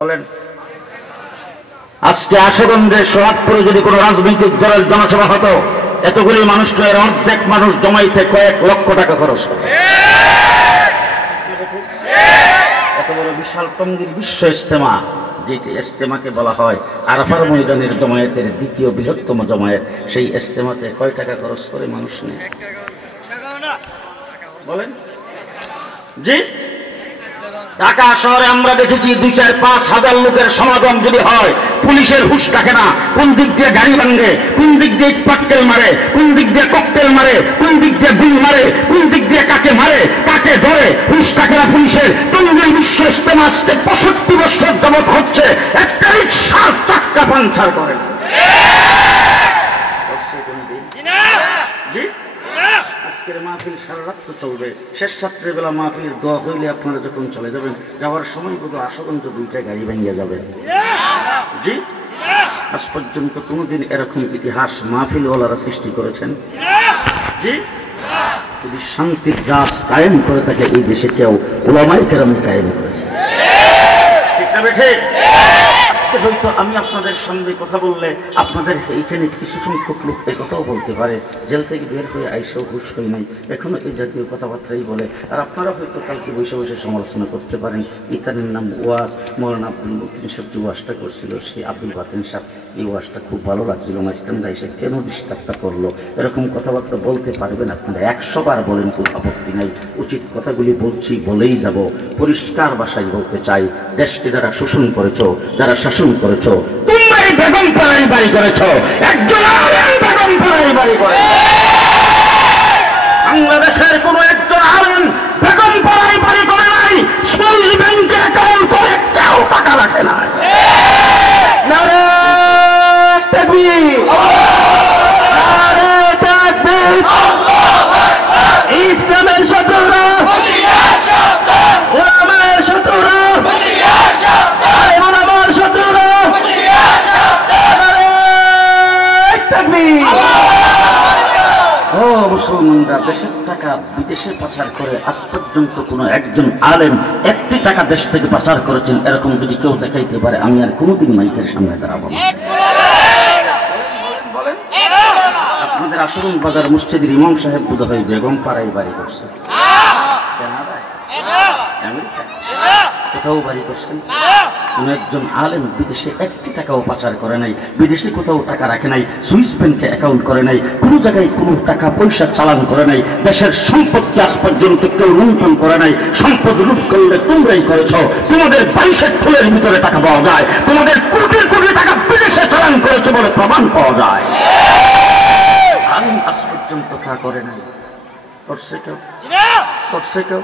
বলেন আজকে আশুগঞ্জে সোহাগপুরে যদি কোনো রাজনৈতিক দলের জনসভা হতো, এতগুলি মানুষকে এর অর্ধেক মানুষ জমাইতে কয়েক লক্ষ টাকা খরচ করে। এত বড় বিশাল টঙ্গীর বিশ্ব ইজতেমা, যেটি ইজতেমাকে বলা হয় আরাফার ময়দানের জমায়েতের দ্বিতীয় বৃহত্তম জমায়েত, সেই ইজতেমাতে কয় টাকা খরচ করে মানুষ নেই বলেন? জি, ঢাকা শহরে আমরা দেখেছি 2-4-5 লোকের সমাগম যদি হয়, পুলিশের হুশ থাকে না। কোন দিক দিয়ে গাড়ি ভাঙে, কোন দিক দিয়ে পাটকেল মারে, কোন দিক দিয়ে ককটেল মারে, কোন দিক দিয়ে গুলি মারে, কোন দিক দিয়ে কাকে মারে, কাকে ধরে, হুশ থাকে না পুলিশের। টঙ্গীর বিশ্ব ইজতেমা আজকে 65 বছর যাবৎ হচ্ছে, একটা রিকশার চাক্কা পাঞ্চার করে না। জি, আজকের মাহফিল সারা রাত চলবে, শেষ রাত্রিবেলা মাহফিল দোয়া হইলে আপনারা যখন চলে যাবেন, যাওয়ার সময় বোধ আশুগঞ্জ 2টা গাড়ি ভেঙে যাবে। জি, আজ পর্যন্ত কোনোদিন এরকম ইতিহাস মাহফিলওয়ালারা সৃষ্টি করেছেন? জি, যদি শান্তির গাছ কায়েম করে থাকে এই দেশে কেউ, উলামায়ে কেরাম কায়েম করেছে। ঠিক না বেঠে? হয়তো আমি আপনাদের সামনে কথা বললে আপনাদের এইখানে কিছু সংখ্যক লোক এই কথাও বলতে পারে, জেল থেকে বের হয়ে আইসেও হুশ হয় নাই, এখনো এই জাতীয় কথাবার্তাই বলে। আর আপনারা হয়তো কালকে বসে বসে সমালোচনা করতে পারেন, ইতানের নাম ওয়াজ, মৌলানা আব্দুল মতিন সাহেব যে ওয়াজটা করছিল, সেই আব্দুল বাতিন সাহেব, এই ওয়াজটা খুব ভালো লাগছিল, মাঝখানটা এসে কেন ডিস্টার্বটা করলো, এরকম কথাবার্তা বলতে পারবেন আপনারা। 100 বার বলেন, কোনো আপত্তি নাই। উচিত কথাগুলি বলছি, বলেই যাব। পরিষ্কার ভাষায় বলতে চাই, দেশকে যারা শোষণ করেছ, যারা শাসন করেছ, তোমরাই বেগম পাড়ায় বাড়ি করেছ, একজন আলেম বেগম পাড়ায় বাড়ি করে। বাংলাদেশের কোন একজন আলেম বেগম পাড়ায় বাড়ি করে নাই, সোনালী ব্যাংকে অ্যাকাউন্ট করে কেউ টাকা রাখে না। নারে তাকবীর, নারে তাকবীর, ইসলামের শত্রুরা, ওলামায়ের শত্রুরা, মুসলমানরা দেশের টাকা বিদেশে পাচার করে আজ পর্যন্ত কোন একজন আলেম 1টি টাকা দেশ থেকে পাচার করেছেন এরকম যদি কেউ দেখাইতে পারে, আমি আর কোনোদিন মাইকের সামনে দাঁড়াবো না। আপনাদের আশুগঞ্জ বাজার মসজিদের ইমাম সাহেব বোধ হয় বেগম পাড়ায় বাড়ি করছে, কোথাও বাড়ি করছেন। কোন একজন আলেম বিদেশে 1টি টাকাও পাচার করে নাই, বিদেশে কোথাও টাকা রাখে নাই, সুইস ব্যাংকে অ্যাকাউন্ট করে নাই, কোনো জায়গায় কোনো টাকা পয়সা চালান করে নাই, দেশের সম্পদকে আজ পর্যন্ত কেউ লুণ্ঠন করে নাই। সম্পদ লুট করলে তোমরাই করেছ। তোমাদের 22 ফুলের ভিতরে টাকা পাওয়া যায়, তোমাদের কোটি কোটি টাকা বিদেশে চালান করেছে বলে প্রমাণ পাওয়া যায়। আলেম আজ পর্যন্ত তা করে নাই। করছে কেউ? করছে কেউ?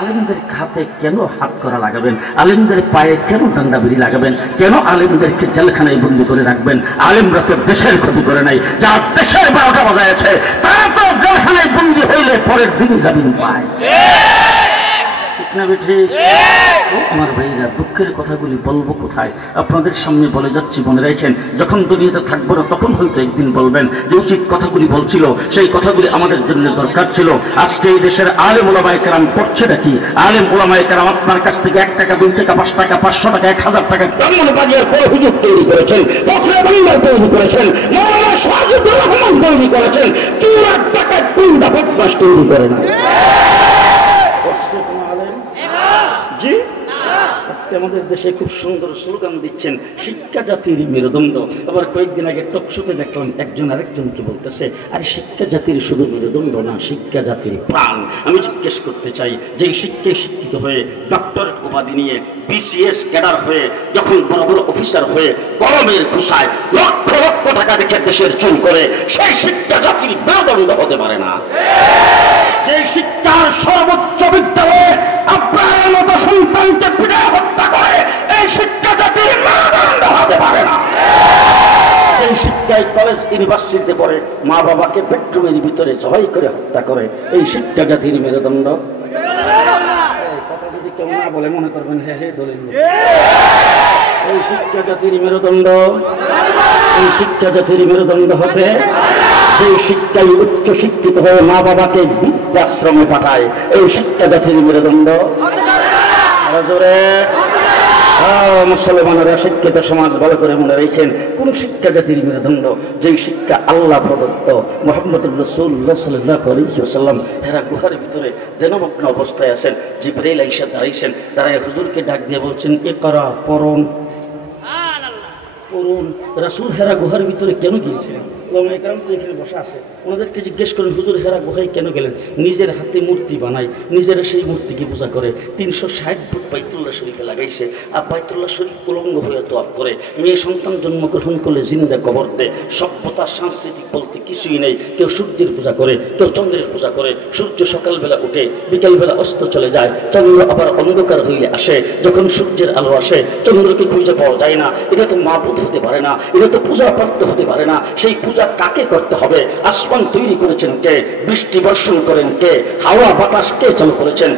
আলেমদের হাতে কেন হাত করা লাগাবেন? আলেমদের পায়ে কেন ডান্ডা বিড়ি লাগাবেন? কেন আলেমদেরকে জেলখানায় বন্দি করে রাখবেন? আলেমরা তো দেশের ক্ষতি করে নাই, যারা দেশের 12টা বাজাইছে তারা তো জেলখানায় বন্দি হইলে পরের দিন জামিন পায়। আমার ভাইরা, দুঃখের কথাগুলি বলবো কোথায়? আপনাদের সামনে বলে যাচ্ছি, মনে রাখেন, যখন দুনিয়াতে থাকবো না তখন হয়তো একদিন বলবেন যে উচিত কথাগুলি বলছিল, সেই কথাগুলি আমাদের জন্য দরকার ছিল। আজকে এই দেশের আলেম ওলামায়ে কেরাম করছে নাকি? আলেম ওলামায়ে কেরাম আপনার কাছ থেকে 1 টাকা, 2 টাকা, 5 টাকা, 500 টাকা, 1000 টাকা বানিয়ে পরে হুজুর তৈরি করেছেন, ফখরে বাংলা তৈরি করেছেন, মৌলানা সাজিদুর রহমান তৈরি করেছেন, 4 টাকা 3 বদমাশ তৈরি করে না। জি, আজকে আমাদের দেশে খুব সুন্দর স্লোগান দিচ্ছেন, শিক্ষা জাতির মেরুদণ্ড। আবার কয়েকদিন আগে টকশোতে দেখলাম একজন আরেকজনকে বলতেছে, আরে শিক্ষা জাতির শুধু মেরুদণ্ড না, শিক্ষা জাতির প্রাণ। আমি জিজ্ঞেস করতে চাই, যে শিক্ষায় শিক্ষিত হয়ে ডক্টরেট উপাধি নিয়ে বিসিএস ক্যাডার হয়ে যখন বড় বড় অফিসার হয়ে কলমের ঘুষায় লক্ষ লক্ষ টাকা দেখে দেশের চুল করে, সেই শিক্ষা জাতির মেরুদণ্ড হতে পারে না। যে শিক্ষার সর্বোচ্চ বিদ্যালয়ে আপনার মতো সন্তানকে পিঠে হত্যা করে, এই শিক্ষা জাতির মেরুদণ্ড হতে পারে না। এই শিক্ষায় কলেজ ইউনিভার্সিটিতে পড়ে মা বাবাকে বেডরুমের ভিতরে জবাই করে হত্যা করে, এই শিক্ষা জাতির মেরুদণ্ড। কথা যদি কেউ না বলে মনে করবেন হে হে দলিল। এই শিক্ষা জাতির মেরুদণ্ড, এই শিক্ষা জাতির মেরুদণ্ড হতে সেই শিক্ষায় উচ্চ শিক্ষিত হয়ে মা বাবাকে বৃদ্ধাশ্রমে পাঠায়, এই শিক্ষা জাতির মেরুদণ্ড। জোরে মুসলমানেরা শিক্ষিত সমাজ ভালো করে মনে রেখেন, কোন শিক্ষা জাতির মেরুদণ্ড? যেই শিক্ষা আল্লাহ প্রদত্ত। মুহাম্মদুর রাসূলুল্লাহ সাল্লাল্লাহু আলাইহি ওয়াসাল্লাম হেরা গুহার ভিতরে ধ্যানমগ্ন অবস্থায় আছেন। জিবরাইল আইসা দাঁড়াইছেন, দাঁড়ায় হুজুরকে ডাক দিয়ে বলছেন, ইকরা, পড়ুন পড়ুন। রাসূল হেরা গুহার ভিতরে কেন গিয়েছিলেন? ওলামা ইকরাম তো এখানে বসে আছে, ওনাদেরকে জিজ্ঞেস করেন, হুজুর হেরা গুহায় কেন গেলেন? নিজের হাতে মূর্তি বানায়, নিজেরা সেই মূর্তিকে পূজা করে, 360 ফুট বাইতুল্লাহ শরীফে লাগাইছে, আর বাইতুল্লাহ শরীফ উলঙ্গ হয়ে তোয়াফ করে। মেয়ে সন্তান জন্মগ্রহণ করলে জিন্দা কবর দেয়। সভ্যতা সাংস্কৃতিক বলতে কিছুই নেই। কেউ সূর্যের পূজা করে, কেউ চন্দ্রের পূজা করে। সূর্য সকালবেলা উঠে, বিকালবেলা অস্ত চলে যায়, চন্দ্র আবার অন্ধকার হইলে আসে। যখন সূর্যের আলো আসে, চন্দ্রকে খুঁজে পাওয়া যায় না। এটা তো মাবুদ হতে পারে না, এটা তো পূজা পার্থ হতে পারে না। সেই পূজা কাকে করতে হবে? আসমান তৈরি করেছেন কে? বৃষ্টি বর্ষণ করেন কে? হাওয়া বাতাস কে চালু করেছেন?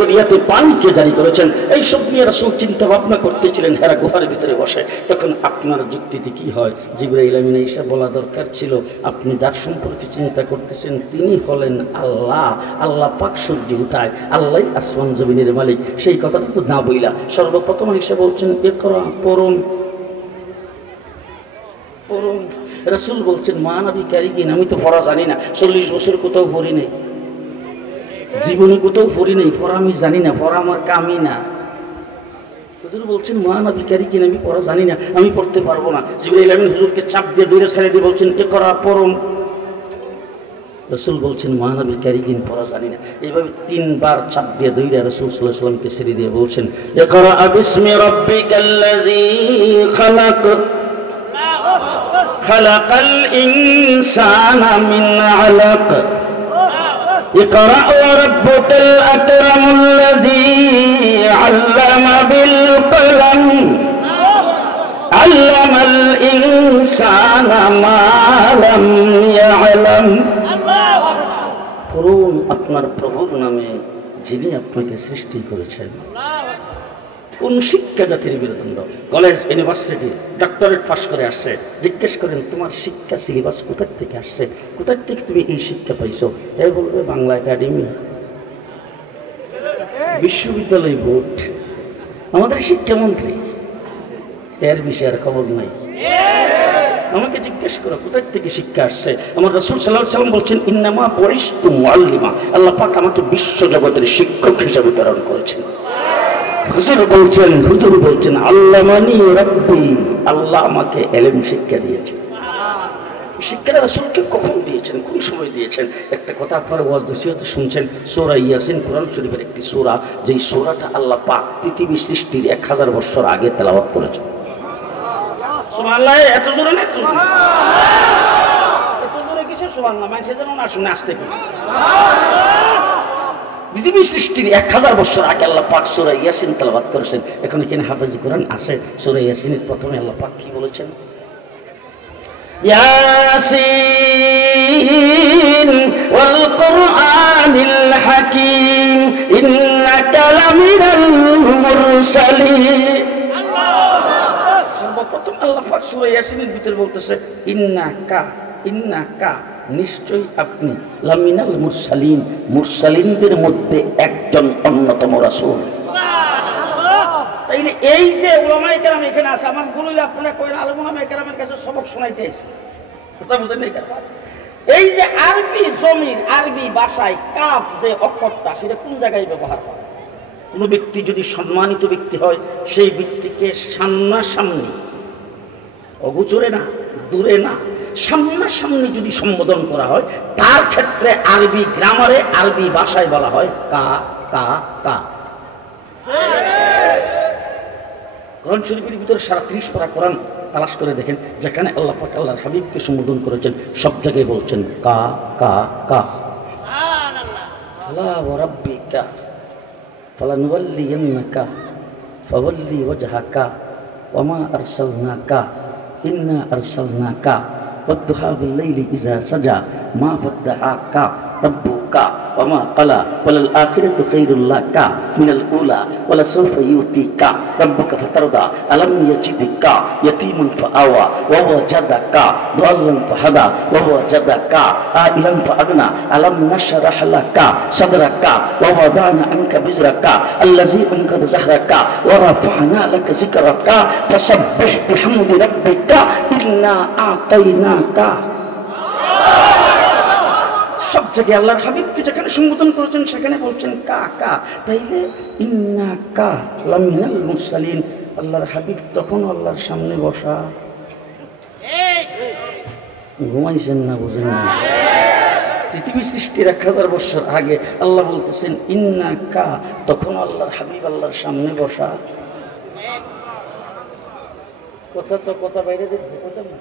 দরিয়াতে পানি কে জারি করেছেন? এইসব নিয়ে রাসূল চিন্তা ভাবনা করতেছিলেন হেরা গুহার ভিতরে বসে। তখন আপনার যুক্তিতে কি হয়? জিবরাইল আমিন এসে বলা দরকার ছিল, আপনি যার সম্পর্কে চিন্তা করতেছেন তিনি হলেন আল্লাহ। আল্লাহ পাক সূর্য উঠায়, আল্লাহ আসমান জমিনের মালিক। সেই কথাটা তো না বইলা সর্বপ্রথম এসে বলছেন, ইকরা, পড়ুন পড়ুন। রাসূল বলছেন, মা নবী কারিগিন, আমি তো পড়া জানি না, 40 বছর কোথাও পড়ি নাই, জীবনে কোথাও পড়ি নাই, পড়া আমি জানি না, পড়া আমার কামই না। হুজুর বলছেন, মা নবী কারিগিন, আমি পড়া জানি না, আমি পড়তে পারবো না। জিবরাইল আমিন হুজুরকে চাপ দিয়ে দূরে ছেড়ে দিয়ে বলছেন, ইকরা, পড়ুন। রাসূল বলছেন, মা নবী কারিগিন, পড়া জানি না। এইভাবে 3 বার চাপ দিয়ে দৌড়ে রাসূল সাল্লাল্লাহু আলাইহি ওয়াসাল্লামকে ছেড়ে দিয়ে বলছেন, ইকরা বিসমি রাব্বিকাল্লাযী খালাক খালাকাল ইনসানা মিন আলাক ইকরা ওয়া রাব্বুকাল আকরামুল্লাযী আল্লামা বিল কলম আল্লামাল ইনসানা মা লাম ইয়ালাম। পড়ুন আপনার প্রভুর নামে, যিনি আপনাকে সৃষ্টি করেছেন। কোন শিক্ষা জাতির মেরুদণ্ড? কলেজ, ইউনিভার্সিটি, ডক্টরেট পাস করে আসছে, জিজ্ঞেস করেন তোমার শিক্ষা সিলেবাস কোথায় থেকে আসছে, কোথায় থেকে তুমি এই শিক্ষা পাইছো? এ বলবে বাংলা একাডেমি, বিশ্ববিদ্যালয় বোর্ড, আমাদের শিক্ষামন্ত্রী, এর বিষয়ে আর খবর নাই। আমাকে জিজ্ঞেস করো কোথায় থেকে শিক্ষা আসছে? আমার রাসূল সাল্লাল্লাহু আলাইহি ওয়াসাল্লাম বলছেন, ইন্নামা বুইস্তু মুআল্লিমা, আল্লাহ পাক আমাকে বিশ্ব জগতের শিক্ষক হিসেবে প্রেরণ করেছেন। হুজুর বলছেন আল্লামানি রাব্বি, আল্লাহ আমাকে ইলম শিক্ষা দিয়েছেন। শিক্ষাটা রাসূলকে কখন দিয়েছেন, কোন সময় দিয়েছেন? একটা কথা আপনারা ওয়াজ নসিহতে শুনছেন, সূরা ইয়াসিন কোরআন শরীফের একটি সূরা, যেই সূরাটা আল্লাহ পাক পৃথিবী সৃষ্টির 1000 বছর আগে তেলাওয়াত করেছেন। সুবহানাল্লাহ। এত জোরে না, এত জোরে কিসের সুবহানাল্লাহ? মানুষের যেন না শুনে আসতে পারে। পৃথিবী সৃষ্টির 1000 বছর আগে আল্লাহ পাক সূরা ইয়াসিন তেলাওয়াত করেছেন। এখন এখানে হাফেজ কোরআন আছে, সূরা ইয়াসিনের প্রথমে আল্লাহ পাক কি বলেছেন? ইয়াসিন ওয়াল কুরআনিল হাকীম ইন্নাকা লামিনাল মুরসালিন। সর্বপ্রথম আল্লাহ পাক সূরা ইয়াসিনের ভিতরে বলতেছে, ইন্নাকা নিশ্চয়ই আপনি লামিনাল মুরসালিন, মুরসালিনদের মধ্যে একজন অন্যতম রাসূল। তাইলে এই যে উলামায়ে কেরাম এখানে আছে, আমার গুলোইলে আপনারা কইরা আলেমুলামায়ে কেরামের কাছে সবক শোনাইতে আইছে, কথা বুঝেন নাই? এই যে আরবি জমির, আরবি ভাষায় কাফ যে অক্ষরটা, সেটা কোন জায়গায় ব্যবহার করে? কোন ব্যক্তি যদি সম্মানিত ব্যক্তি হয়, সেই ব্যক্তিকে সামনাসামনি, অগোচরে না, দূরে না, সামনাসামনি যদি সম্বোধন করা হয়, তার ক্ষেত্রে আরবি গ্রামারে, আরবি ভাষায় বলা হয় কা কা কা। কোরআন শরীফের ভিতরে 30 পারা কোরআন তালাশ করে দেখেন, যেখানে আল্লাহ পাক আল্লাহর হাবিবকে সম্বোধন করেছেন, সব জায়গায় বলছেন কা কা কা। ফালা ওয়া রাব্বিকা ফালানুওয়াল্লিয়ান্নাকা ফাওয়াল্লি ওয়াজহাকা ওয়া মা আরসালনাকা ইন্না আরসালনাকা ওয়াদ-দুহা বিল-লাইলি ইযা সাজা মা ওয়াদ্দাআকা রাব্বুকা وما قلى وللآخرة خير لك من الأولى ولسوف يؤتيك ربك فترضى ألم يجدك يتيما فآوى ووجدك ضالا فهدى ووجدك عائلا فأغنى ألم نشرح لك صدرك ووضعنا عنك وزرك الذي أنقض ظهرك ورفعنا لك ذكرك فسبح بحمد ربك إنا أعطيناك। সব জায়গায় আল্লাহর হাবিবকে যেখানে সম্বোধন করেছেন সেখানে বলছেন কা কা, তাইলে ইন্না কা লামিনাল মুরসালিন, আল্লাহর হাবিব তখন আল্লাহর সামনে বসা। ঘুমাইছেন না, বুঝেন না? পৃথিবী সৃষ্টির 1000 বছর আগে আল্লাহ বলতেছেন ইন্না কা, তখন আল্লাহর হাবিব আল্লাহর সামনে বসা। কথা তো কথা বাইরে দিচ্ছে, কথা না।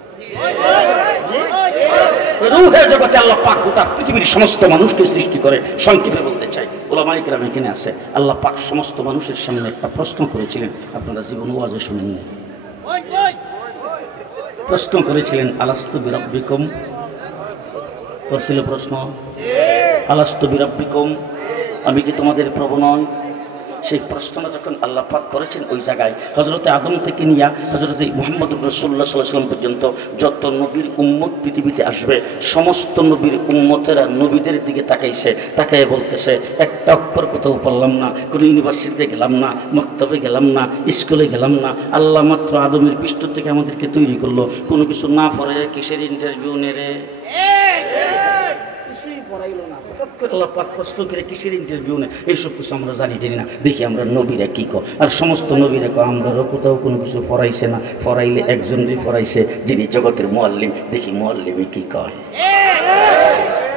রূহের জগতে আল্লাহ পাক গোটা পৃথিবীর সমস্ত মানুষকে সৃষ্টি করে। সংক্ষেপে বলতে চাই, ওলামায়ে কেরাম এখানে আছে, আল্লাহ পাক সমস্ত মানুষের সামনে একটা প্রশ্ন করেছিলেন, আপনারা জীবন ওয়াজে শুনেননি। প্রশ্ন করেছিলেন আলাস্তু বিরাব্বিকুম, করছিল প্রশ্ন আলাস্তু বিরাব্বিকুম, আমি কি তোমাদের প্রভু নয়? সেই প্রশ্নটা যখন আল্লাহ পাক করেছেন, ওই জায়গায় হযরতে আদম থেকে নিয়ে হযরতে মুহাম্মদুর রাসূলুল্লাহ সাল্লাল্লাহু আলাইহি ওয়াসাল্লাম পর্যন্ত যত নবীর উম্মত পৃথিবীতে আসবে, সমস্ত নবীর উম্মতেরা নবীদের দিকে তাকাইছে, তাকায় বলতেছে একটা অক্ষর কোথাও পড়লাম না, কোনো ইউনিভার্সিটিতে গেলাম না, মক্তবে গেলাম না, স্কুলে গেলাম না, আল্লাহ মাত্র আদমের পৃষ্ঠ থেকে আমাদেরকে তৈরি করলো, কোনো কিছু না পড়ে কিসের ইন্টারভিউ নেরে? কিছুই পড়াইলো না, হঠাৎ করে আল্লাহ পাক প্রশ্ন করে কিসের ইন্টারভিউ নেই? এইসব কিছু আমরা জানি না, দেখি আমরা নবীরা কি কর। আর সমস্ত নবীরা কো আমাদেরও কোথাও কোনো কিছু পড়াইছে না, পড়াইলে একজনই পড়াইছে যিনি জগতের মুআল্লিম, দেখি মুআল্লিমে কি কয়।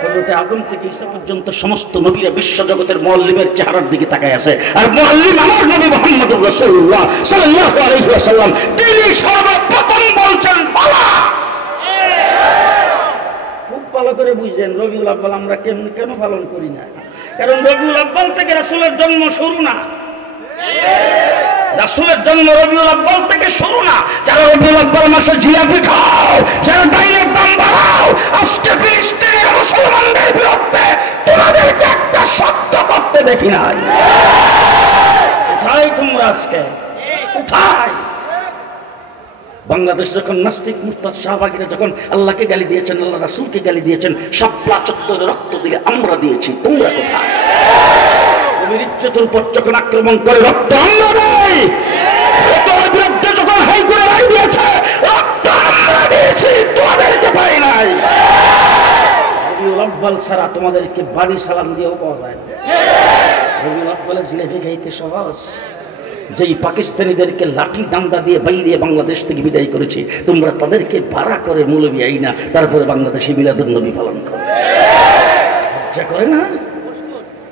হযরতে আদম থেকে ঈসা পর্যন্ত সমস্ত নবীরা বিশ্ব জগতের মুআল্লিমের চেহারার দিকে তাকায় আছে, আর মুআল্লিম আমার নবী মুহাম্মদুর রাসূলুল্লাহ সাল্লাল্লাহু আলাইহি ওয়াসাল্লাম, তিনি সর্বপ্রথম বলছেন বালা। ভালো করে বুঝলেন রবিউল আব্বাল আমরা কেন পালন করি না? কারণ রবিউল আব্বাল থেকে রাসূলের জন্ম শুরু না, রাসূলের জন্ম রবিউল আব্বাল থেকে শুরু না। যারা রবিউল আব্বাল মাসে জিলাপি খাও, যারা ডাইরের দাম বাড়াও, আজকে ফিলিস্তিনের মুসলমানদের বিরুদ্ধে তোমাদেরকে একটা শব্দ করতে দেখি নাই। কোথায় তোমরা আজকে? কোথায়? বাংলাদেশ যখন নাস্তিক মুরতাদ শাহবাগীরা যখন আল্লাহকে গালি দিয়েছেন, আল্লাহ রাসূলকে গালি দিয়েছেন, শাপলা চত্বরে রক্ত দিয়ে আমরা দিয়েছি, তোমরা কোথায়? নবীর ইজ্জতের উপর যখন আক্রমণ করে রক্ত আমরা দেই, তোমার বিরুদ্ধে যখন হাইকোর্টে রায় দিয়েছে রক্ত আমরা দিয়েছি, তোমাদেরকে পাই নাই। রবিউল আব্বাল ছাড়া তোমাদেরকে বাড়ি সালাম দিয়েও পাওয়া যায় না। রবিউল আব্বালে জিলাপি খাইতে সহজ। যেই পাকিস্তানিদেরকে লাঠি ডান্ডা দিয়ে বাইরে বাংলাদেশ থেকে বিদায় করেছে, তোমরা তাদেরকে ভাড়া করে মৌলবি আইনা তারপরে বাংলাদেশে মিলাদুন নবী পালন করে। লজ্জা করে না?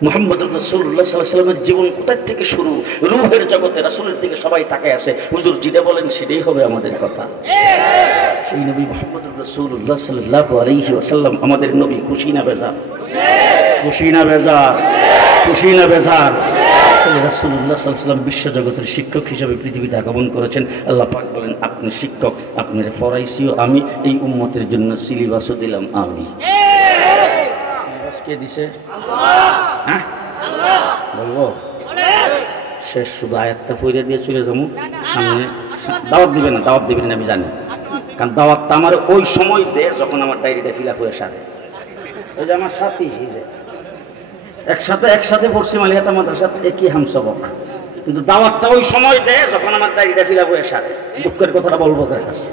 মুহাম্মদুর রাসূলুল্লাহ সাল্লাল্লাহু আলাইহি ওয়াসাল্লামের জীবন কোথায় থেকে শুরু? রূহের জগতে রাসূলের দিকে সবাই তাকায় আছে, হুজুর যেটা বলেন সেটাই হবে আমাদের কথা। সেই নবী মুহাম্মদুর রাসূলুল্লাহ সাল্লাল্লাহু আলাইহি ওয়াসাল্লাম আমাদের নবী, খুশি না বেজার? খুশি না বেজার? খুশি না বেজার? রাসূলুল্লাহ সাল্লাল্লাহু আলাইহি ওয়াসাল্লাম বিশ্ব জগতের শিক্ষক হিসেবে পৃথিবীতে আগমন করেছেন। আল্লাহ পাক বলেন আপনি শিক্ষক, আপনার পড়াইছিও আমি, এই উম্মতের জন্য সিলেবাসও দিলাম আমি। সিলেবাস কে দিছে? আল্লাহ। হ্যাঁ আল্লাহ বলবো শেষ শুধু আয়াতটা পড়ে দিয়ে চলে যাবো সামনে। দাওয়াত দিবেন না, দাওয়াত দিবেন না আমি জানি, কারণ দাওয়াতটা আমার ওই সময় দেয় যখন আমার ডায়েরিটা ফিল আপ হয়ে সারে। ওই যে আমার সাথী একসাথে পড়ছি মালিহাতা মাদ্রাসাতে একই হামসবক, কিন্তু দাওয়াতটা ওই সময় দেয় যখন আমার ডায়েরিটা ফিল আপ হয়ে সারে। দুঃখের কথাটা বলবো তার কাছে।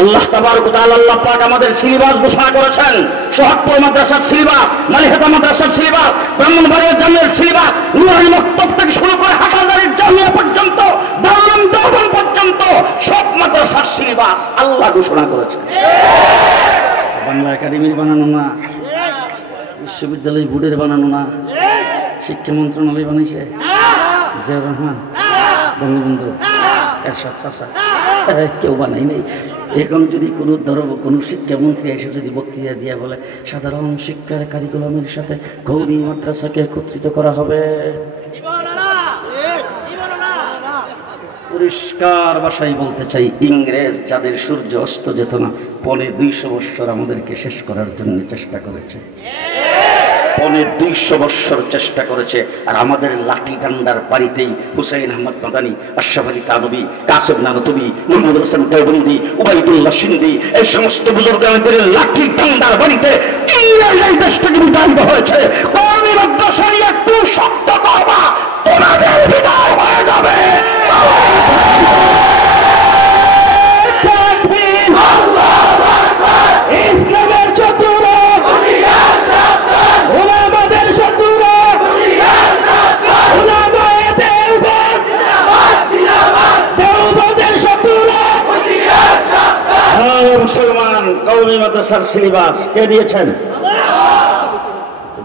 আল্লাহ তাবারক ওয়া তাআলা আল্লাহ পাক আমাদের সিলেবাস ঘোষণা করেছেন। সোহাগপুর মাদ্রাসার সিলেবাস, মালিহাতা মাদ্রাসার সিলেবাস, ব্রাহ্মণবাড়িয়া জামিয়ার সিলেবাস, নুরানি মক্তব থেকে শুরু করে হাটহাজারীর জামিয়া পর্যন্ত, দারুল দেওবন্দ পর্যন্ত সব মাদ্রাসার সিলেবাস আল্লাহ ঘোষণা করেছেন। বাংলা একাডেমির বানানো না, বিশ্ববিদ্যালয় বোর্ডের বানানো না, শিক্ষা মন্ত্রণালয় বানাইছে জিয়াউর রহমান, বঙ্গবন্ধু, এরশাদ চাচা, কেউ বানাই নেই। এখন যদি কোনো শিক্ষামন্ত্রী এসে যদি বক্তৃতা দিয়ে বলে সাধারণ শিক্ষার কারিকুলামের সাথে কওমি মাদ্রাসাকে একত্রিত করা হবে, পরিষ্কার ভাষায় বলতে চাই, ইংরেজ যাদের সূর্য অস্ত যেত না 250 বছর আমাদেরকে শেষ করার জন্য চেষ্টা করেছে। 250 বৎসর চেষ্টা করেছে। আর আমাদের লাঠি ডান্ডার বাড়িতেই হুসাইন আহমদ মাদানী, আশরাফ আলী থানভী, কাসেম নানতুবি, মুহাম্মদ হোসেন দেওবন্দি, উবাইদুল্লাহ সিন্ধি, এই সমস্ত বুজুর্গদের লাঠি ডান্ডার বাড়িতে এই দেশটাকে বিতাড়িত হয়েছে। কওমি মাদ্রাসা নিয়ে একটু শক্ত করবা, তোমাদের বিদায় হয়ে যাবে। ইসলামের শত্রুরা, উলামাদের শত্রুরা, উলামায়ে দেওবন্দের শত্রুরা। মুসলমান কওমি মাদ্রাসার সিলেবাস কে দিয়েছেন?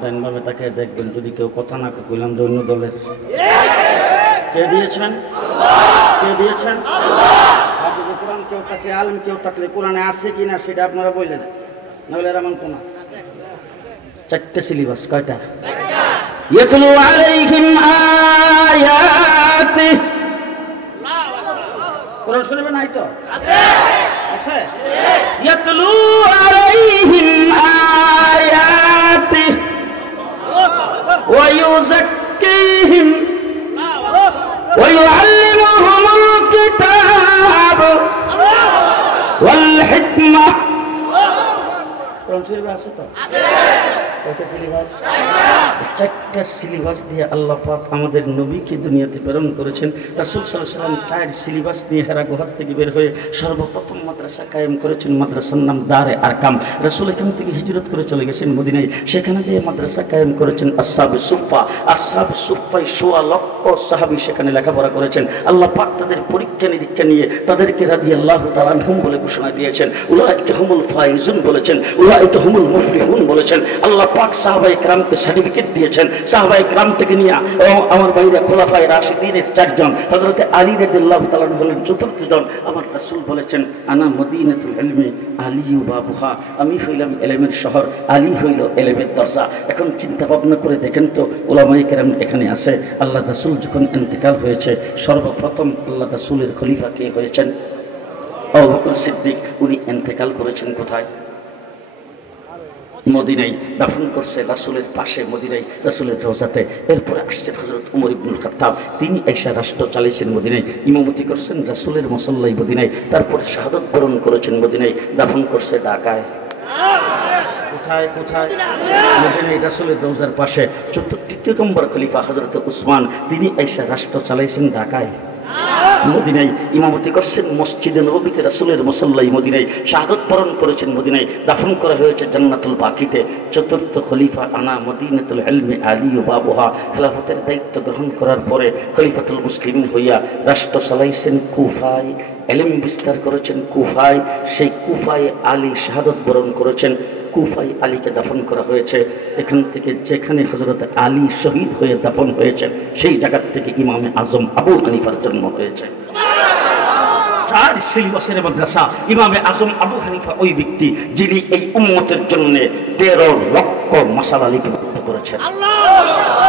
ডাইনভাবে তাকে দেখবেন, যদি কেউ কথা না কইলাম যে অন্য দলের। কে দিয়েছেন? কে দিয়েছেন? হাফেজে কোরআন কেউ থাকলে, আলেম কেউ থাকলে কোরআনে আছে কিনা সেটা আপনারা বললেন, নাহলে এমন কোন 4টে সিলেবাস। কয়টা? ইয়াতলু আলাইহিম আয়াতি। কোরআন শুনবেন নাই তো? আছে আছে। ইয়াতলু আলাইহিম আয়াতি ওয়া ইউযাক্কিহিম ওয়া ইউআল্লিমুহুমুল কিতাব ওয়াল হিকমা। কোরআন শরীফে আছে তো? আছে। কয়টা সিলেবাস? 4টা সিলেবাস দিয়ে আল্লাহ পাক আমাদের নবীকে দুনিয়াতে প্রেরণ করেছেন। রাসূল সাল্লাল্লাহু আলাইহি ওয়াসাল্লাম 4 সিলেবাস নিয়ে হেরা গুহার থেকে বের হয়ে সর্বপ্রথম মাদ্রাসা কায়েম করেছেন। মাদ্রাসার নাম দারে আরকাম। রাসূল এখান থেকে হিজরত করে চলে গেছেন মদিনায়, সেখানে যে মাদ্রাসা কায়েম করেছেন আসহাবে সুফফা। আসহাবে সুফফায় 1.25 লক্ষ সাহাবী সেখানে লেখাপড়া করেছেন। আল্লাহ পাক তাদের পরীক্ষা নিরীক্ষা নিয়ে তাদেরকে রাদিয়াল্লাহু তাআলা আনহুম বলে ঘোষণা দিয়েছেন। উলাইকা হুমুল ফাইজুন বলেছেন, উলাইকা হুমুল মুফলিহুন বলেছেন। আল্লাহ পাক সাহাবায়ে কেরামকে সার্টিফিকেট দিয়েছেন। সাহাবায়ে কেরাম থেকে নিয়ে আমার ভাইরা খোলাফায়ে রাশিদিনের 4 জন, হযরত আলী রাদিয়াল্লাহু তাআলা হলেন 4র্থ জন। আমার রাসূল বলেছেন আনা মদিনাতুল ইলমি আলী বাবুহা, আমি হইলাম ইলমের শহর, আলী হইল ইলমের দরজা। এখন চিন্তা ভাবনা করে দেখেন তো, উলামায়ে কেরাম এখানে আছে। আল্লাহ রাসূল যখন ইন্তেকাল হয়েছে, সর্বপ্রথম আল্লাহ রাসূলের খলিফা কে হয়েছেন? আবু বকর সিদ্দিক। উনি ইন্তেকাল করেছেন কোথায়? মদিনায়। দাফন করছে রাসূলের পাশে মদিনায়, রাসূলের রওজাতে। এরপরে আসছেন হযরত ওমর ইবনুল খাত্তাব, তিনি আইসা রাষ্ট্র চালিয়েছেন মদিনায়, ইমামতি করছেন রাসূলের মুসল্লায় মদিনায়। তারপরে শাহাদাত বরণ করেছেন মদিনায়, দাফন করছে ঢাকায়। কোথায় কোথায়? মদিনায় রাসূলের রওজার পাশে। 4র্থ নম্বর খলিফা হযরত উসমান, তিনি আইসা রাষ্ট্র চালাইছেন ঢাকায়। মদিনায় ইমামতি করছেন মসজিদে নববীতে, রাসূলের মুসল্লাই মদিনায়, শাহাদাত বরণ করেছেন মদিনায়, দাফন করা হয়েছে জান্নাতুল বাকিতে। 4র্থ খলিফা আনা মদিনাতুল ইলমি আলী বাবুহা। খেলাফতের দায়িত্ব গ্রহণ করার পরে খলিফাতুল মুসলিমিন হইয়া রাষ্ট্র চালাইছেন কুফায়, ইলম বিস্তার করেছেন কুফায়। সেই কুফায় আলী শাহাদাত বরণ করেছেন, কুফায় আলীকে দাফন করা হয়েছে। এখান থেকে যেখানে হযরত আলী শহীদ হয়ে দাফন হয়েছে, সেই জায়গা থেকে ইমামে আজম আবু হানিফার জন্ম হয়েছে। 4 সিলেবাসের মাদ্রাসা। ইমামে আজম আবু হানিফা ওই ব্যক্তি যিনি এই উম্মতের জন্য 13 লক্ষ মাসালা লিপিবদ্ধ করেছেন।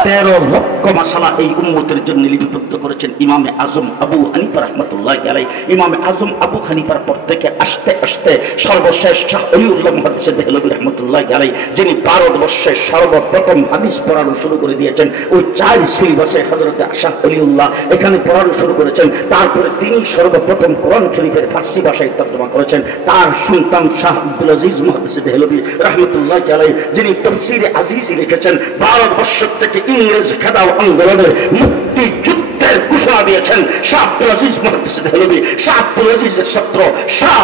13 লক্ষ মাসালা এই উম্মতের জন্য লিপিবদ্ধ করেছেন ইমামে আজম আবু হানিফা রাহমাতুল্লাহি আলাইহি। ইমামে আজম আবু হানিফার পর থেকে আস্তে আস্তে সর্বশেষ শাহ ওলিউল্লাহ মুহাদ্দিস দেহলভী রাহমাতুল্লাহি আলাইহি, যিনি ভারতবর্ষে সর্বপ্রথম হাদিস পড়ানো শুরু করে দিয়েছেন। ওই 4 সিলেবাসে হযরত শাহ ওলিউল্লাহ এখানে পড়ানো শুরু করেছেন। তারপরে তিনি সর্বপ্রথম কোরআন শরীফের ফার্সি ভাষায় তর্জমা করেছেন। তার সন্তান শাহ আব্দুল আজিজ মুহাদ্দিস দেহলভী রাহমাতুল্লাহি আলাইহি, যিনি তাফসীরে আজিজি লিখেছেন, ভারতবর্ষ থেকে ইংরেজ খেদাও আন্দোলনের মুক্তিযুদ্ধের ঘোষণা দিয়েছেন শাহ আব্দুল আজিজ মুহাদ্দিস দেহলভী। শাহ আব্দুল আজিজের ছাত্র শাহ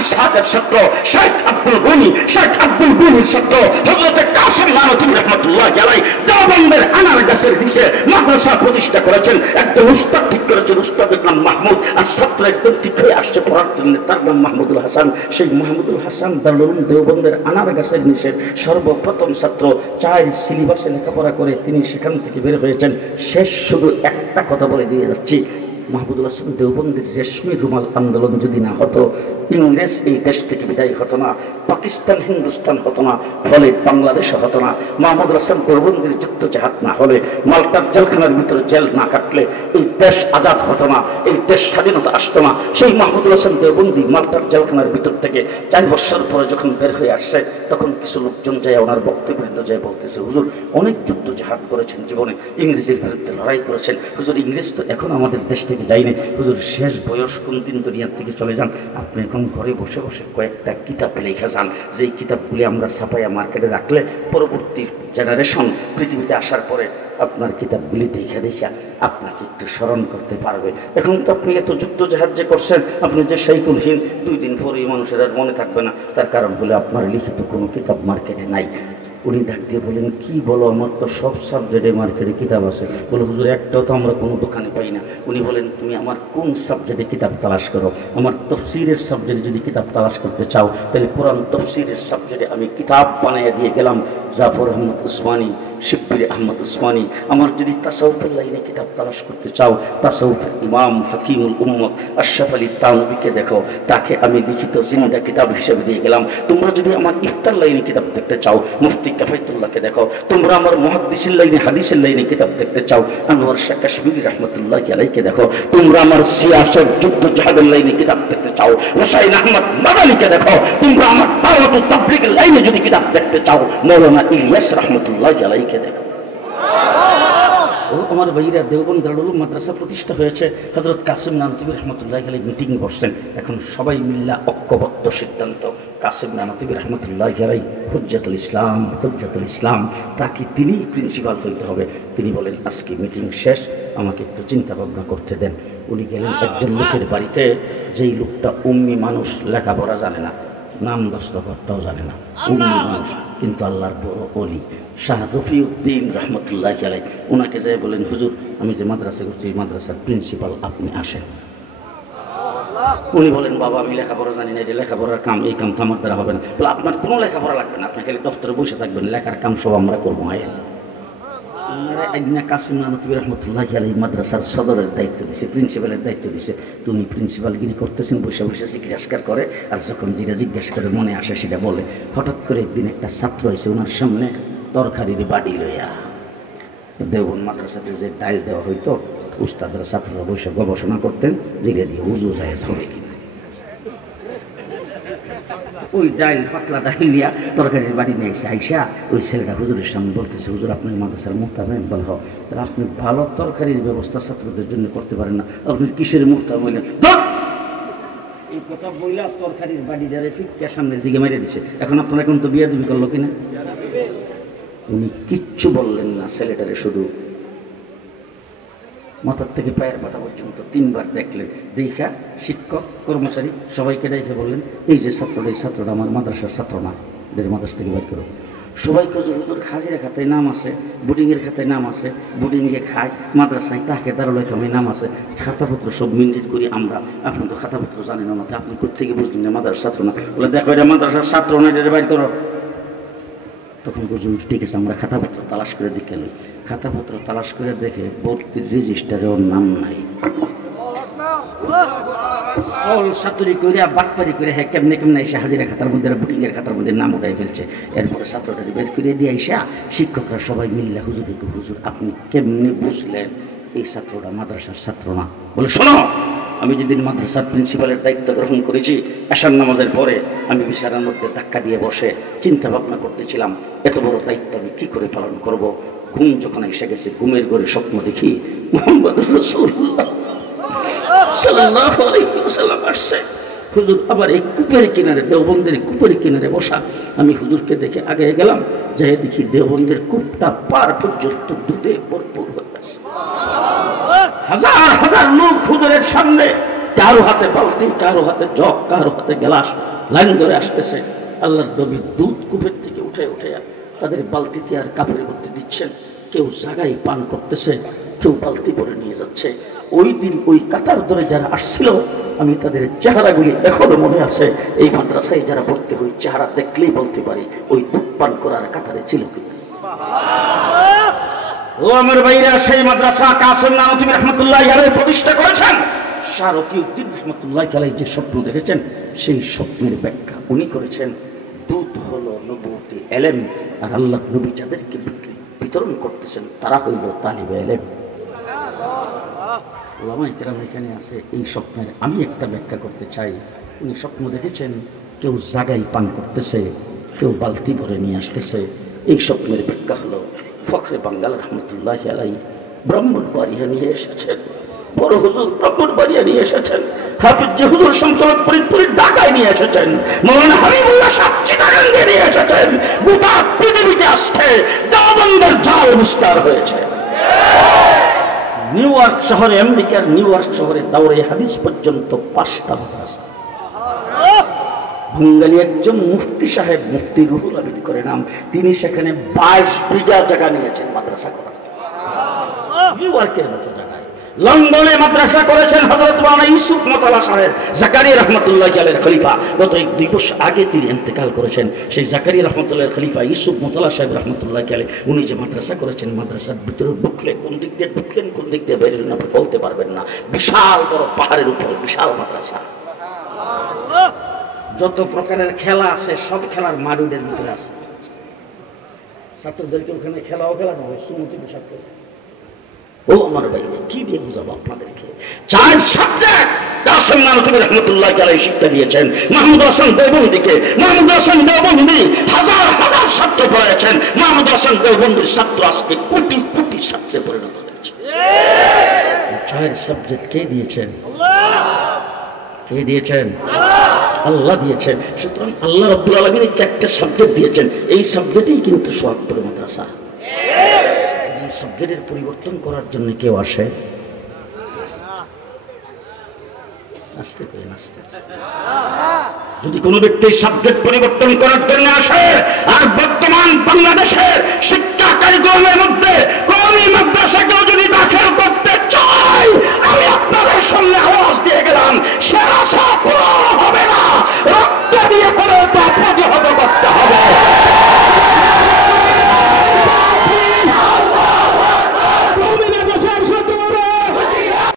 ইসহাকের ছাত্র শেখ আব্দুল গনি, শেখ আব্দুল গনির ছাত্র হযরত কাসেম নানতুবি রাহমাতুল্লাহি আলাইহি দেওবন্দের আনার গাছের নিচে মাদ্রাসা প্রতিষ্ঠা করেছেন। একজন উস্তাদ ঠিক করেছেন, উস্তাদের নাম মাহমুদ, আর ছাত্র একদম ঠিক হয়ে আসছে পড়ার জন্য, তার নাম মাহমুদুল হাসান। সেই মাহমুদুল হাসান দারুল উলুম দেওবন্দের আনার গাছের নিচে সর্বপ্রথম ছাত্র। 4 সিলেবাসে লেখাপড়া করে তিনি সেখান থেকে বের হয়েছেন। শেষ শুধু একটা কথা বলে দিয়ে যাচ্ছি, মাহমুদুল হাসান দেওবন্দির রেশমি রুমাল আন্দোলন যদি না হতো, ইংরেজ এই দেশ থেকে বিদায় হতো না, পাকিস্তান হিন্দুস্তান হতো না, ফলে বাংলাদেশ হতো না। মাহমুদুল হাসান দেওবন্দির যুদ্ধ জাহাদ না হলে, মাল্টার জেলখানার ভিতরে জেল না কাটলে থাকলে এই দেশ আজাদ হতো না, এই দেশ স্বাধীনতা আসতো না। সেই মাহমুদুল হাসান দেওবন্দি মাল্টার জেলখানার ভিতর থেকে 4 বছর পরে যখন বের হয়ে আসছে, তখন কিছু লোকজন যায় ওনার বক্তব্য যায় বলতেছে, হুজুর অনেক যুদ্ধ জাহাদ করেছেন জীবনে, ইংরেজের বিরুদ্ধে লড়াই করেছেন, হুজুর ইংরেজ তো এখন আমাদের দেশ থেকে যায়নি, হুজুর শেষ বয়স কোন দিন দুনিয়ার থেকে চলে যান, আপনি এখন ঘরে বসে বসে কয়েকটা কিতাব লেখা যান, যেই কিতাবগুলি আমরা ছাপাইয়া মার্কেটে রাখলে পরবর্তী জেনারেশন পৃথিবীতে আসার পরে আপনার কিতাবগুলি দেখা দেখা আপনাকে একটু স্মরণ করতে পারবে। এখন তো আপনি এত যুদ্ধ জাহাজ যে করছেন, আপনি যে সাইকুলহীন, 2 দিন পরে মানুষের আর মনে থাকবে না, তার কারণ হলে আপনার লিখিত কোনো কিতাব মার্কেটে নাই। উনি ডাক দিয়ে বলেন, কি বলো, আমার তো সব সাবজেক্টে মার্কেটে কিতাব আছে। বলে, হুজুর একটাও তো আমরা কোনো দোকানে পাই না। উনি বলেন, তুমি আমার কোন সাবজেক্টে কিতাব তালাশ করো? আমার তফসিরের সাবজেক্টে যদি কিতাব তালাশ করতে চাও, তাহলে কোরআন তফসিরের সাবজেক্টে আমি কিতাব বানিয়ে দিয়ে গেলাম, জাফর আহমদ উসমানী, শিব্বির আহমদ উসমানী। আমার যদি তাসাউফের লাইনে কিতাব তালাশ করতে চাও, তাসাউফের ইমাম হাকিমুল উম্মত আশরাফ আলী তানভীকে দেখো, তাকে আমি লিখিত জিন্দা কিতাব হিসেবে দিয়ে গেলাম। তোমরা যদি আমার ইফতার লাইনে কিতাব দেখতে চাও, মুফতি কাফাইতুল্লাহকে দেখো। তোমরা আমার মুহাদ্দিসের লাইনে, হাদিসের লাইনে কিতাব দেখতে চাও, আনোয়ার শাহ কাশ্মীরি রহমতুল্লাহ আলাইহিকে দেখো। তোমরা আমার সিয়াসত, যুদ্ধ জাহাদের লাইনে কিতাব দেখতে চাও, হুসাইন আহমদ মাদানীকে দেখো। তোমরা আমার দাওয়াত ও তাবলীগের লাইনে যদি কিতাব দেখতে চাও, মাওলানা ইলিয়াস রহমতুল্লাহ আলাইহিকে দেখো। ও আমার ভাইরা, দেওবন্দ দারুল উলুম মাদ্রাসা প্রতিষ্ঠা হয়েছে, হযরত কাসিম নানতুবি রহমতুল্লাহ আলাইহি মিটিং বসছেন। এখন সবাই মিল্লা ঐক্যবদ্ধ সিদ্ধান্ত, কাসিম নানতুবি রহমতুল্লাহ আলাইহি হুজ্জাতুল ইসলাম, তাকে তিনি প্রিন্সিপাল হইতে হবে। তিনি বলেন, আজকে মিটিং শেষ, আমাকে একটু চিন্তা ভাবনা করতে দেন। উনি গেলেন একজন লোকের বাড়িতে, যেই লোকটা উম্মি মানুষ, লেখাপড়া জানে না, নাম দস্তখতটাও জানে না, উম্মি মানুষ, কিন্তু আল্লাহর বড় ওলি, শাহ রফিউদ্দিন রহমতুল্লাহ আলাইহি। ওনাকে যাই বলেন, হুজুর আমি যে মাদ্রাসা করছি, এই মাদ্রাসার প্রিন্সিপাল আপনি আসেন। উনি বলেন, বাবা আমি লেখাপড়া জানি না, এটা লেখাপড়ার কাম, এই কাম তো আমার দ্বারা হবে না। বলে, আপনার কোনো লেখাপড়া লাগবে না, আপনি খালি দপ্তরে বসে থাকবেন, লেখার কাম সব আমরা করবো। আয়েন কাসিম নানতুবি রহমতুল্লাহ আলাইহি মাদ্রাসার সদরের দায়িত্ব দিছে, প্রিন্সিপালের দায়িত্ব দিছে। তুমি প্রিন্সিপালগিরি করতেছেন, বসে বসে জিজ্ঞাসা করে, আর যখন যেটা জিজ্ঞাসা করে মনে আসে সেটা বলে। হঠাৎ করে একদিন একটা ছাত্র হয়েছে ওনার সামনে তরকারির বাড়ি লইয়া। দেওবন্দ মাদ্রাসাতে যে ডাইল দেওয়া হইতো, উস্তাদরা ছাত্ররা বসে গবেষণা করতেন, যেটা দিয়ে উজু জায়েজ হবে কিনা। ওই ডাইল, পাতলা ডাইল নিয়ে তরকারির বাড়ি নিয়ে এসে আইসা ওই ছেলেটা হুজুরের সামনে বলতেছে, হুজুর আপনার মাদ্রাসার মুহতামিম? বল হ। তাহলে আপনি ভালো তরকারির ব্যবস্থা ছাত্রদের জন্য করতে পারেন না, আপনি কিসের মুহতামিম হইলেন? এই কথা বইলা তরকারির বাড়ি যারা ফিটকে সামনের দিকে মেরে দিছে। এখন আপনারা এখন তো বিয়াদবি করলো কিনা? উনি কিচ্ছু বললেন না, ছেলেটারে শুধু মাথার থেকে পায়ের পাতা পর্যন্ত 3 বার দেখলেন। দেখা শিক্ষক, কর্মচারী সবাইকে দেখে বললেন, এই যে ছাত্রটা, এই ছাত্রটা আমার মাদ্রাসার ছাত্র না, এদের মাদ্রাসা থেকে বের করো। সবাইকে হুজুর হাজিরা খাতায় নাম আছে, বোর্ডিংয়ের খাতায় নাম আছে, বোর্ডিংয়ে খায়, মাদ্রাসায় তাকে দারুল ইকরামে নাম আছে, খাতাপত্র সব মিন্ডিট করি আমরা। আপনি তো খাতাপত্র জানেন না, আপনি কোথেকে বুঝলেন যে মাদ্রাসার ছাত্র না? বলে, দেখো এটা মাদ্রাসার ছাত্র না, এটা বের করো। তখন বুঝুন, ঠিক আছে, আমরা খাতাপত্র তালাশ করে দেখে এলো। খাতাপত্র তালাশ করে দেখে ভর্তির রেজিস্টারে ওর নাম নাই। ছাত্রী করে বাটপারি করে, হ্যাঁ কেমনে কেমনে এসে হাজিরা খাতার মধ্যে, বুকিংয়ের খাতার মধ্যে নাম উঠাই ফেলছে। এরপরে ছাত্রটা বের করে দিয়ে আইসা শিক্ষকরা সবাই মিললে হুজুরকে, হুজুর আপনি কেমনে বুঝলেন এই ছাত্রটা মাদ্রাসার ছাত্র না? বলে, শোনো, আমি যেদিন মাদ্রাসার প্রিন্সিপালের দায়িত্ব গ্রহণ করেছি, আশার নামাজের পরে আমি বিছানার মধ্যে ধাক্কা দিয়ে বসে চিন্তা ভাবনা করতেছিলাম, এত বড় দায়িত্ব আমি কি করে পালন করব। ঘুম যখন এসে গেছে, ঘুমের ঘরে স্বপ্ন দেখি মুহাম্মদ রাসূলুল্লাহ সাল্লাল্লাহু আলাইহি ওয়াসাল্লাম আসছে। হুজুর আবার এই কূপের কিনারে, দেওবন্দের কূপের কিনারে বসা। আমি হুজুরকে দেখে আগে গেলাম, যাই দেখি দেওবন্দের কূপটা পার পর্যন্ত দুধে ভরপুর হয়ে আছে। হাজার হাজার লোক হুজুরের সামনে, কারো হাতে বালতি, কারো হাতে জগ, কারো হাতে গ্লাস, লাইন ধরে আসতেছে। আল্লাহর নবী দুধ কূপের থেকে উঠে উঠে তাদের বালতিতে আর কাপড়ের মধ্যে দিচ্ছেন। কেউ জায়গায় পান করতেছে, কেউ বালতি ভরে নিয়ে যাচ্ছে। ওই দিন ওই কাতার ধরে যারা আসছিল, আমি তাদের চেহারাগুলি এখনো মনে আছে। এই মাদ্রাসায় যারা ভর্তি হই, চেহারা দেখলেই বলতে পারি ওই দুধ পান করার কাতারে ছিল কিনা। ও আমার ভাইরা, সেই মাদ্রাসা কাসিম নানতুবি রহমতুল্লাহ আলাইহি প্রতিষ্ঠা করেছেন। শাহ রফিউদ্দিন রহমতুল্লাহ আলাইহি যে স্বপ্ন দেখেছেন, সেই স্বপ্নের ব্যাখ্যা উনি করেছেন। দুধ হলো নবুয়তি ইলম, আর আল্লাহ নবী যাদেরকে বিতরণ করতেছেন তারা হইল তালিবে ইলম। ওলামায়ে কেরাম এখানে আছে। এই স্বপ্নের আমি একটা ব্যাখ্যা করতে চাই। উনি স্বপ্ন দেখেছেন কেউ জাগাই পান করতেছে, কেউ বালতি ভরে নিয়ে আসতেছে। এই স্বপ্নের ব্যাখ্যা হলো ফখরে বাঙ্গাল রহমতুল্লাহ আলাই ব্রাহ্মণবাড়িয়া নিয়ে এসেছেন, বড় হুজুর ব্রাহ্মণবাড়িয়া নিয়ে এসেছেন, হাফিজ হুজুর শামসুল হক ফরিদপুরের ঢাকায় নিয়ে এসেছেন, মৌলানা হাবিবুল্লাহ সাহেব চিটাগাঙ্গে নিয়ে এসেছেন। গোটা পৃথিবীতে আজকে দেওবন্দের জাল বিস্তার হয়েছে। নিউ ইয়র্ক শহরে, আমেরিকার নিউ ইয়র্ক শহরে দাওরে হাদিস পর্যন্ত 5টা মাদ্রাসা। বাঙালি একজন মুফতি সাহেব, মুফতি রুহুল আমিন করে নাম, তিনি সেখানে 22 বিঘা জায়গা নিয়েছেন মাদ্রাসা করার। নিউ ইয়র্কের মতো জায়গায়। লন্ডনে মাদ্রাসা করেছেন হযরত মাওলানা ইউসুফ মোতালা সাহেব, জাকারিয়া রহমাতুল্লাহ আলাইহির খলিফা। গত 2 বছর আগে তিনি ইন্তেকাল করেছেন। সেই জাকারিয়া রহমাতুল্লাহর খলিফা ইউসুফ মোতালা সাহেব রহমাতুল্লাহ আলাইহি, উনি যে মাদ্রাসা করেছেন, মাদ্রাসার ভিতরে ঢুকলে কোন দিক দিয়ে ঢুকলেন, কোন দিক দিয়ে বেরোলেন আপনি বলতে পারবেন না। বিশাল বড় পাহাড়ের উপরে বিশাল মাদ্রাসা। যত প্রকারের খেলা আছে সব খেলার মাডুলের ভিতরে আছে। ছাত্রদেরকে ওখানে খেলাও খেলানো হয়, সুন্নতি পোশাক করে। ও আমার ভাইরে, কি দিয়ে বুঝাবো আপনাদেরকে? 4 সাবজেক্ট কাসেম নানতুবি রহমাতুল্লাহ আলাইহি শিক্ষা দিয়েছেন। মাহমুদ হাসান দেওবন্দিকে, মাহমুদ হাসান দেওবন্দি হাজার হাজার ছাত্র পড়াচ্ছেন। মাহমুদ হাসান দেওবন্দির ছাত্র আজকে কোটি কোটি ছাত্রে পরিণত হয়েছে। 4 সাবজেক্ট কে দিয়েছেন? কে দিয়েছেন? আল্লাহ দিয়েছেন। সুতরাং আল্লাহ রাব্বুল আলামিন 4টা সাবজেক্ট দিয়েছেন। এই সাবজেক্টেই কিন্তু সোহাগপুর মাদ্রাসা। এই সাবজেক্টের পরিবর্তন করার জন্য কেউ আসে? আসতে পারেন, আসতে। যদি কোনো ব্যক্তি সাবজেক্ট পরিবর্তন করার জন্য আসে,